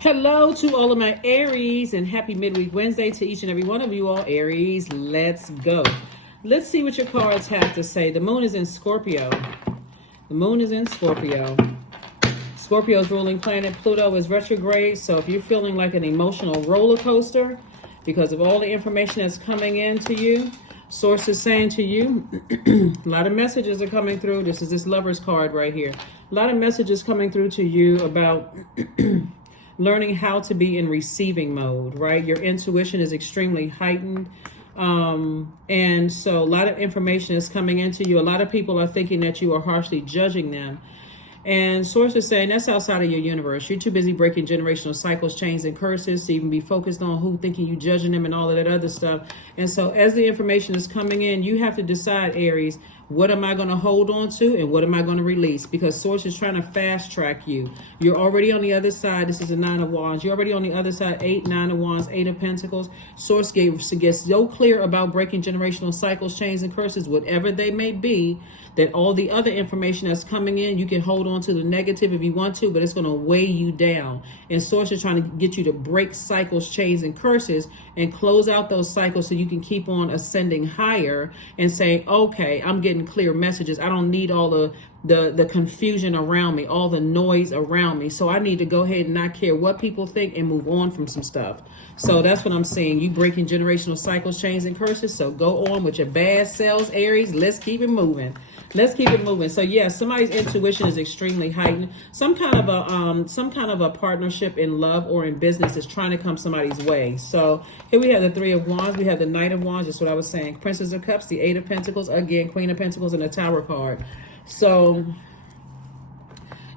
Hello to all of my Aries and happy midweek Wednesday to each and every one of you all Aries. Let's go. Let's see what your cards have to say. The moon is in Scorpio. The moon is in Scorpio. Scorpio's ruling planet Pluto is retrograde. So if you're feeling like an emotional roller coaster because of all the information that's coming in to you, source is saying to you, a lot of messages are coming through. This is this Lover's card right here. A lot of messages coming through to you about learning how to be in receiving mode, right? Your intuition is extremely heightened. And so a lot of information is coming into you. A lot of people are thinking that you are harshly judging them. And source is saying that's outside of your universe. You're too busy breaking generational cycles, chains, and curses to even be focused on who thinking you judging them and all of that other stuff. And so as the information is coming in, you have to decide, Aries, what am I going to hold on to and what am I going to release? Because source is trying to fast track you. You're already on the other side. This is a 9 of Wands. You're already on the other side. 8, 9 of Wands, 8 of Pentacles. Source gets so clear about breaking generational cycles, chains, and curses, whatever they may be, that all the other information that's coming in, you can hold on to the negative if you want to, but it's going to weigh you down. And source is trying to get you to break cycles, chains, and curses and close out those cycles so you can keep on ascending higher and say, okay, I'm getting clear messages. I don't need all the confusion around me, all the noise around me. So I need to go ahead and not care what people think and move on from some stuff. So that's what I'm saying. You breaking generational cycles, chains, and curses. So go on with your bad selves, Aries. Let's keep it moving. Let's keep it moving. So yeah, somebody's intuition is extremely heightened. Some kind of a partnership in love or in business is trying to come somebody's way. So here we have the 3 of Wands. We have the Knight of Wands. Just what I was saying. Princess of Cups, the 8 of Pentacles, again, Queen of Pentacles, and the Tower card. So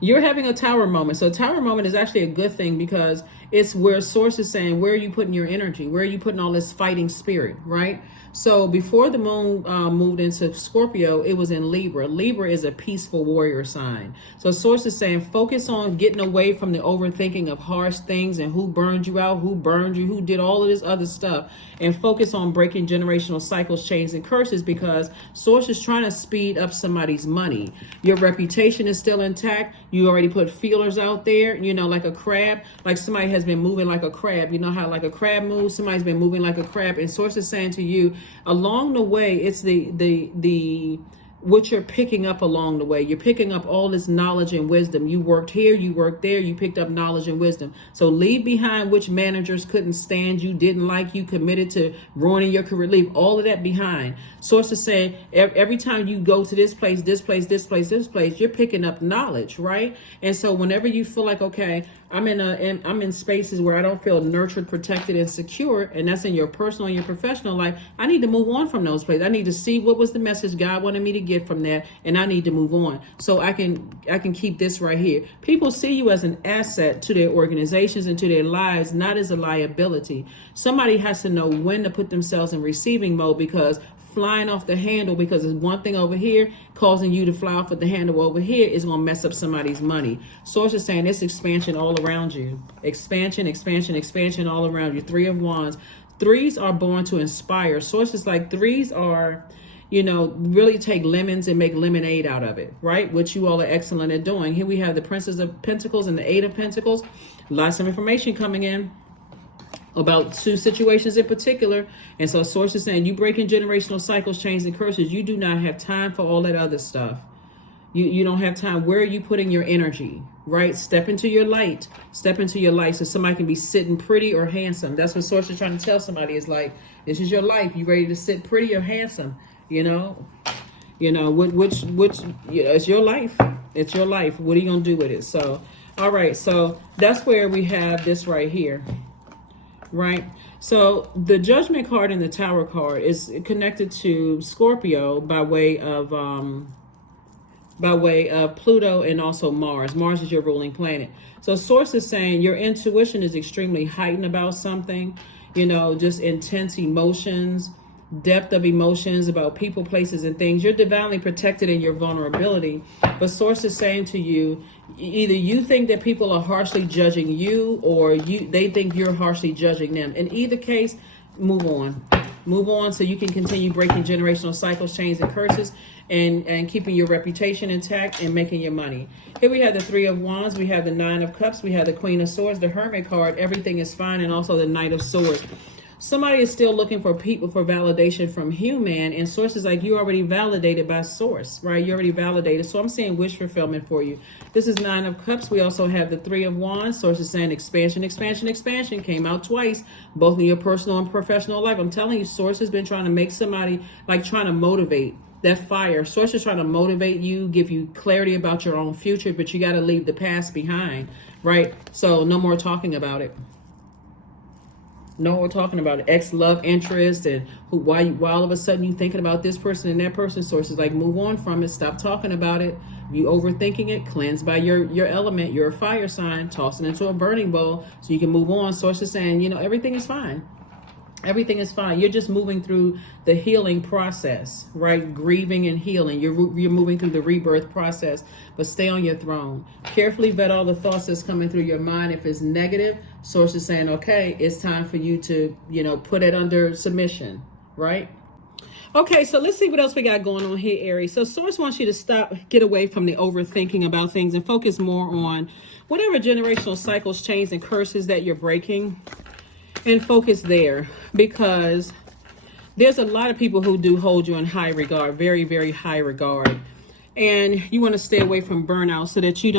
you're having a tower moment. So a tower moment is actually a good thing because it's where source is saying, where are you putting your energy? Where are you putting all this fighting spirit, right? So before the moon moved into Scorpio, it was in Libra. Libra is a peaceful warrior sign. So source is saying, focus on getting away from the overthinking of harsh things and who burned you out, who burned you, who did all of this other stuff, and focus on breaking generational cycles, chains, and curses, because source is trying to speed up somebody's money. Your reputation is still intact. You already put feelers out there, you know, like a crab, like somebody has been moving like a crab. You know how like a crab moves? Somebody's been moving like a crab. And source is saying to you, along the way, it's the what you're picking up along the way. You're picking up all this knowledge and wisdom. You worked here, you worked there, you picked up knowledge and wisdom. So leave behind which managers couldn't stand you, didn't like you, committed to ruining your career. Leave all of that behind. Source is saying every time you go to this place, you're picking up knowledge, right? And so whenever you feel like, okay, I'm in spaces where I don't feel nurtured, protected, and secure, and that's in your personal and your professional life, I need to move on from those places. I need to see what was the message God wanted me to get from that, and I need to move on so I can keep this right here. People see you as an asset to their organizations and to their lives, not as a liability. Somebody has to know when to put themselves in receiving mode, because flying off the handle because there's one thing over here causing you to fly off at the handle over here is going to mess up somebody's money. Source is saying it's expansion all around you. Expansion all around you. 3 of Wands. 3s are born to inspire. Source is like 3s are, you know, really take lemons and make lemonade out of it, right? Which you all are excellent at doing. Here we have the Princess of Pentacles and the 8 of Pentacles. Lots of information coming in about 2 situations in particular. And so source is saying you breaking generational cycles, chains, and curses. You do not have time for all that other stuff. You don't have time. Where are you putting your energy, right? Step into your light. Step into your light so somebody can be sitting pretty or handsome. That's what source is trying to tell somebody. Is like, this is your life. You ready to sit pretty or handsome? You know, which it's your life. It's your life. What are you going to do with it? So, all right. So that's where we have this right here. Right. So the Judgment card and the Tower card is connected to Scorpio by way of Pluto and also Mars. Mars is your ruling planet. So source is saying your intuition is extremely heightened about something, you know, just intense emotions, depth of emotions about people, places, and things. You're divinely protected in your vulnerability. But source is saying to you, either you think that people are harshly judging you, or they think you're harshly judging them. In either case, move on. Move on so you can continue breaking generational cycles, chains, and curses, and keeping your reputation intact and making your money. Here we have the Three of Wands, we have the Nine of Cups, we have the Queen of Swords, the Hermit card, everything is fine, and also the Knight of Swords. Somebody is still looking for people for validation from human, and source is like, you already validated by source, right? You already validated. So I'm saying wish fulfillment for you. This is Nine of Cups. We also have the Three of Wands. Source is saying expansion, expansion, expansion. Came out twice, both in your personal and professional life. I'm telling you, source has been trying to make somebody, like trying to motivate. That fire. Source is trying to motivate you, give you clarity about your own future, but you got to leave the past behind, right? So no more talking about it. No, we're talking about ex-love interest and why all of a sudden you thinking about this person and that person. Sources like, move on from it. Stop talking about it. You overthinking it. Cleanse by your element. You're a fire sign. Toss it into a burning bowl so you can move on. Sources saying, you know, everything is fine. Everything is fine. You're just moving through the healing process, right? Grieving and healing. You're moving through the rebirth process, but stay on your throne. Carefully vet all the thoughts that's coming through your mind. If it's negative, source is saying, okay, it's time for you to, you know, put it under submission, right? Okay, so let's see what else we got going on here, Aries. So source wants you to get away from the overthinking about things and focus more on whatever generational cycles, chains, and curses that you're breaking. And focus there, because there's a lot of people who do hold you in high regard, very, very high regard. And you want to stay away from burnout so that you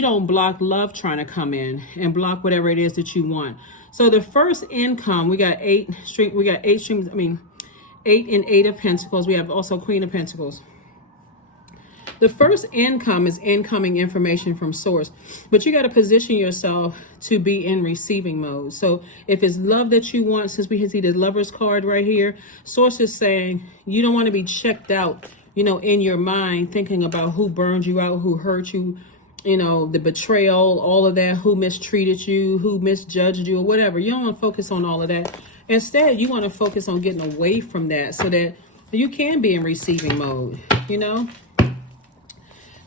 don't block love trying to come in and block whatever it is that you want. So the first income, we got eight and Eight of Pentacles. We have also Queen of Pentacles. The first income is incoming information from source, but you got to position yourself to be in receiving mode. So if it's love that you want, since we see the Lover's card right here, source is saying you don't want to be checked out, you know, in your mind, thinking about who burned you out, who hurt you, you know, the betrayal, all of that, who mistreated you, who misjudged you, or whatever. You don't want to focus on all of that. Instead, you want to focus on getting away from that so that you can be in receiving mode, you know.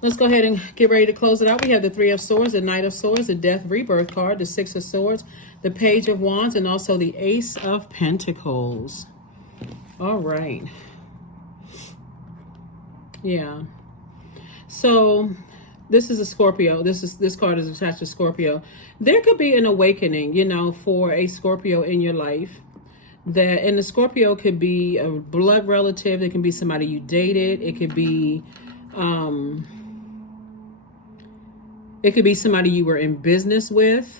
Let's go ahead and get ready to close it out. We have the Three of Swords, the Knight of Swords, the Death Rebirth card, the Six of Swords, the Page of Wands, and also the Ace of Pentacles. All right. Yeah. So this is a Scorpio. This card is attached to Scorpio. There could be an awakening, you know, for a Scorpio in your life. And the Scorpio could be a blood relative. It can be somebody you dated. It could be somebody you were in business with.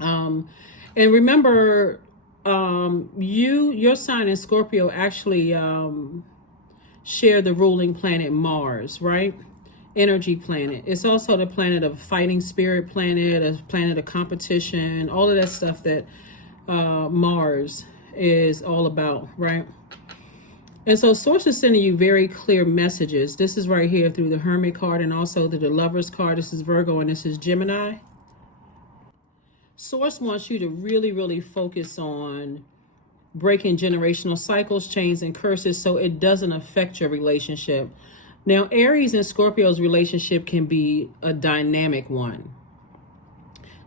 And remember, your sign in Scorpio actually share the ruling planet Mars, right? Energy planet. It's also the planet of fighting spirit planet, a planet of competition, all of that stuff that Mars is all about, right? And so source is sending you very clear messages. This is right here through the Hermit card and also the Lover's card. This is Virgo and this is Gemini. Source wants you to really, really focus on breaking generational cycles, chains, and curses so it doesn't affect your relationship. Now, Aries and Scorpio's relationship can be a dynamic one.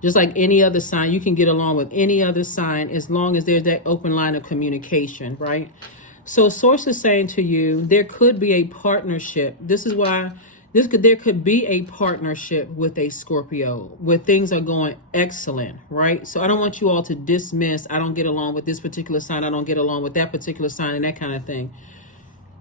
Just like any other sign, you can get along with any other sign as long as there's that open line of communication, right? So source is saying to you, there could be a partnership. This is why there could be a partnership with a Scorpio where things are going excellent, right? So I don't want you all to dismiss, I don't get along with this particular sign, I don't get along with that particular sign, and that kind of thing.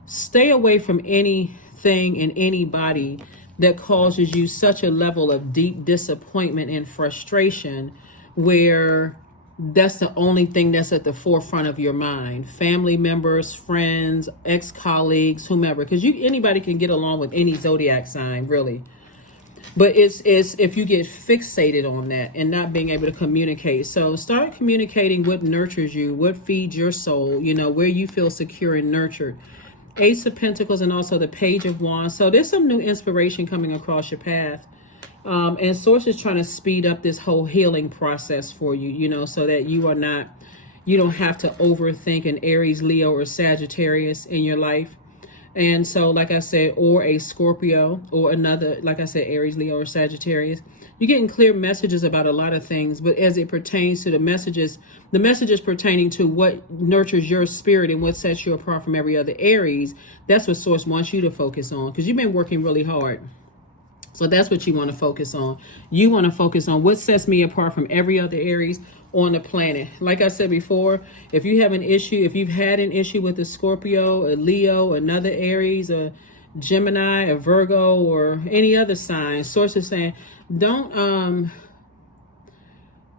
Stay away from anything and anybody that causes you such a level of deep disappointment and frustration where that's the only thing that's at the forefront of your mind. Family members, friends, ex-colleagues, whomever, because anybody can get along with any zodiac sign, really. But it's if you get fixated on that and not being able to communicate. So start communicating what nurtures you, what feeds your soul, you know, where you feel secure and nurtured. Ace of Pentacles and also the Page of Wands. So there's some new inspiration coming across your path. And source is trying to speed up this whole healing process for you, you know, so that you don't have to overthink an Aries, Leo, or Sagittarius in your life. And so, like I said, or a Scorpio or another, like I said, Aries, Leo, or Sagittarius. You're getting clear messages about a lot of things, but as it pertains to the messages pertaining to what nurtures your spirit and what sets you apart from every other Aries, that's what Source wants you to focus on, because you've been working really hard. So that's what you want to focus on. You want to focus on what sets me apart from every other Aries on the planet. Like I said before, if you have an issue, if you've had an issue with a Scorpio, a Leo, another Aries, a Gemini, a Virgo, or any other sign, Source is saying, don't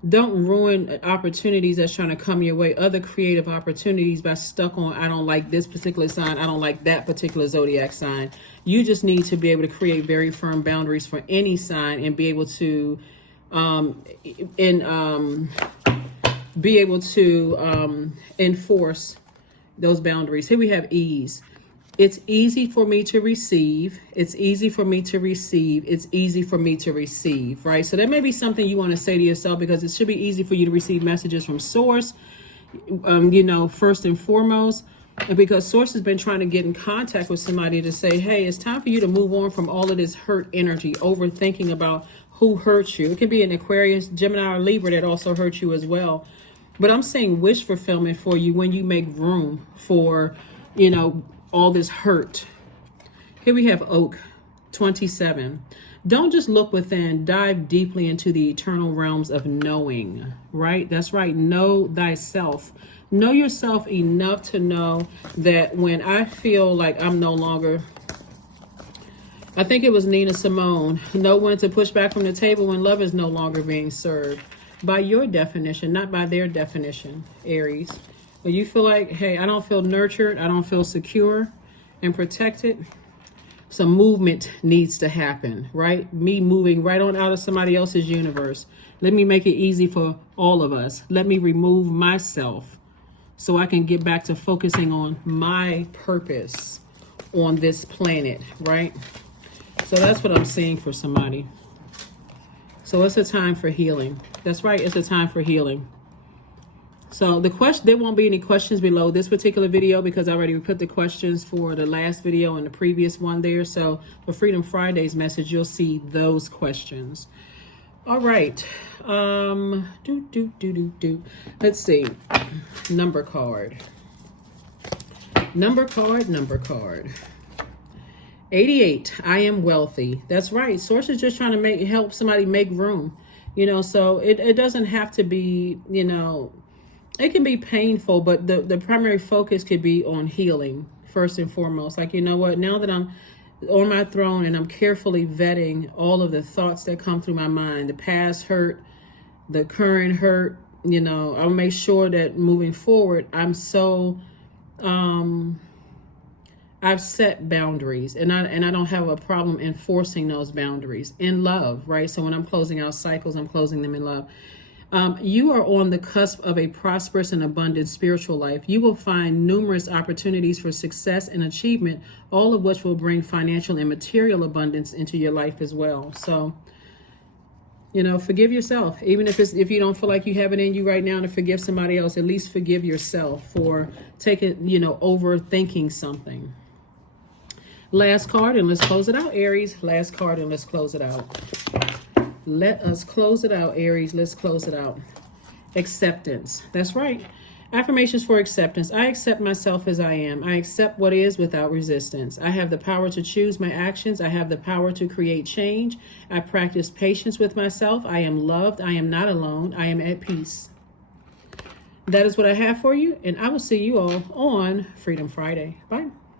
ruin opportunities that's trying to come your way, other creative opportunities, by stuck on, I don't like this particular sign, I don't like that particular zodiac sign. You just need to be able to create very firm boundaries for any sign and be able to enforce those boundaries. Here we have ease. It's easy for me to receive. It's easy for me to receive. It's easy for me to receive, right? So that may be something you want to say to yourself, because it should be easy for you to receive messages from Source, first and foremost. And because Source has been trying to get in contact with somebody to say, hey, it's time for you to move on from all of this hurt energy, overthinking about who hurt you. It can be an Aquarius, Gemini, or Libra that also hurt you as well. But I'm saying wish fulfillment for you when you make room for, all this hurt. Here we have Oak, 27. Don't just look within, dive deeply into the eternal realms of knowing, right? That's right. Know thyself. Know yourself enough to know that when I feel like I'm no longer, I think it was Nina Simone, know when to push back from the table when love is no longer being served. By your definition, not by their definition, Aries. When you feel like, hey, I don't feel nurtured, I don't feel secure and protected, some movement needs to happen, right? Me moving right on out of somebody else's universe. Let me make it easy for all of us. Let me remove myself so I can get back to focusing on my purpose on this planet, right? So that's what I'm seeing for somebody. So it's a time for healing. That's right, it's a time for healing. So there won't be any questions below this particular video, because I already put the questions for the last video and the previous one there. So for Freedom Friday's message, you'll see those questions. All right. Let's see. Number card. 88. I am wealthy. That's right. Source is just trying to help somebody make room. So it doesn't have to be, it can be painful, but the primary focus could be on healing first and foremost. Like, you know what, now that I'm on my throne and I'm carefully vetting all of the thoughts that come through my mind, the past hurt, the current hurt, I'll make sure that moving forward, I've set boundaries, and I don't have a problem enforcing those boundaries in love, right? So when I'm closing out cycles, I'm closing them in love. You are on the cusp of a prosperous and abundant spiritual life. You will find numerous opportunities for success and achievement, all of which will bring financial and material abundance into your life as well. So, forgive yourself. Even if you don't feel like you have it in you right now to forgive somebody else, at least forgive yourself for overthinking something. Last card, and let's close it out, Aries. Last card, and let's close it out. Let us close it out, Aries. Let's close it out. Acceptance. That's right. Affirmations for acceptance. I accept myself as I am. I accept what is without resistance. I have the power to choose my actions. I have the power to create change. I practice patience with myself. I am loved. I am not alone. I am at peace. That is what I have for you, and I will see you all on Freedom Friday. Bye.